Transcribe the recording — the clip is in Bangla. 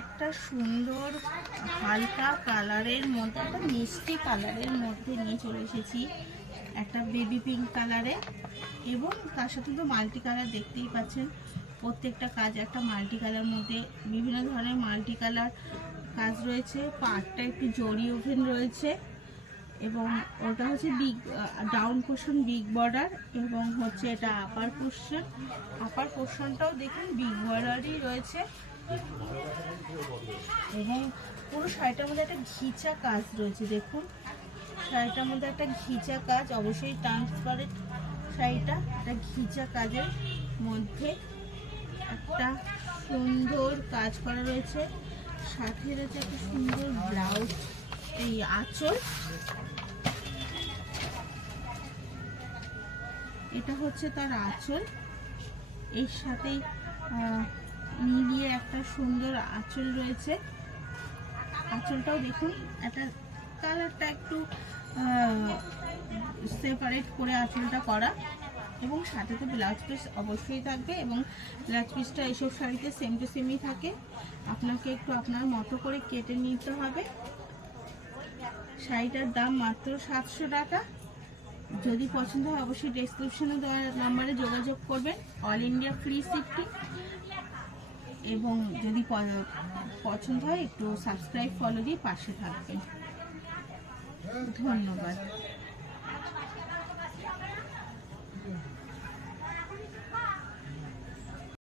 একটা সুন্দর হালকা কালারের মধ্যে, একটা মিষ্টি কালারের মধ্যে নিয়ে চলে এসেছি, একটা বেবি পিঙ্ক কালারে, এবং তার সাথে তো মাল্টি কালার দেখতেই পাচ্ছেন। প্রত্যেকটা কাজ একটা মাল্টি কালার মধ্যে, বিভিন্ন ধরনের মাল্টি কালার কাজ রয়েছে। পাড়টা একটু জরি ওভেন রয়েছে, এবং ওটা হচ্ছে big down portion big border, এবং হচ্ছে এটা আপার পোর্শনটাও দেখুন বিগ বর্ডারই রয়েছে। এবং পুরো শাড়িটার মধ্যে একটা ঘিচা কাজ রয়েছে, দেখুন শাড়িটার মধ্যে একটা ঘিচা কাজ, অবশ্যই ট্রান্সপারেন্ট শাড়িটা, একটা ঘিচা কাজের মধ্যে একটা সুন্দর কাজ করা রয়েছে। সাথে রয়েছে একটা সুন্দর ব্লাউজ, এই আঁচল, এটা হচ্ছে তার আঁচল। এর সাথেই মিলিয়ে একটা সুন্দর আঁচল রয়েছে। আঁচলটাও দেখুন, একটা কালারটা একটু সেপারেট করে আঁচলটা করা, এবং সাথে তো ব্লাউজ পিস অবশ্যই থাকবে, এবং ব্লাউজ পিসটা এইসব শাড়িতে সেম টু সেমই থাকে, আপনাকে একটু আপনার মতো করে কেটে নিতে হবে। শাড়িটার দাম মাত্র 700 টাকা। যদি পছন্দ হয় অবশ্যই ডেসক্রিপশনে দেওয়া নাম্বারে যোগাযোগ করবেন। অল ইন্ডিয়া ফ্রি শিপিং, এবং যদি পছন্দ হয় একটু সাবস্ক্রাইব ফলো দিয়ে পাশে থাকবেন। ধন্যবাদ।